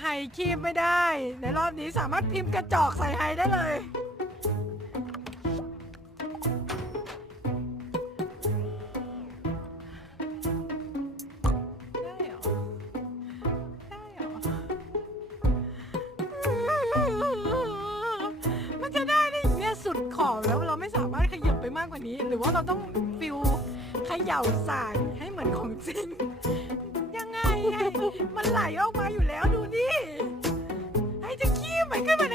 ไฮคีบไม่ได้ ในรอบนี้สามารถพิมพ์กระจอกใส่ไฮได้เลย ได้เหรอ ได้เหรอ มันจะได้ได้เนี่ยสุดขอบแล้วเราไม่สามารถขยับไปมากกว่านี้ หรือว่าเราต้องฟิลเขย่าสายให้เหมือนของจริง ยังไงไงมันไหลออกมาอยู่แล้วดู Come on.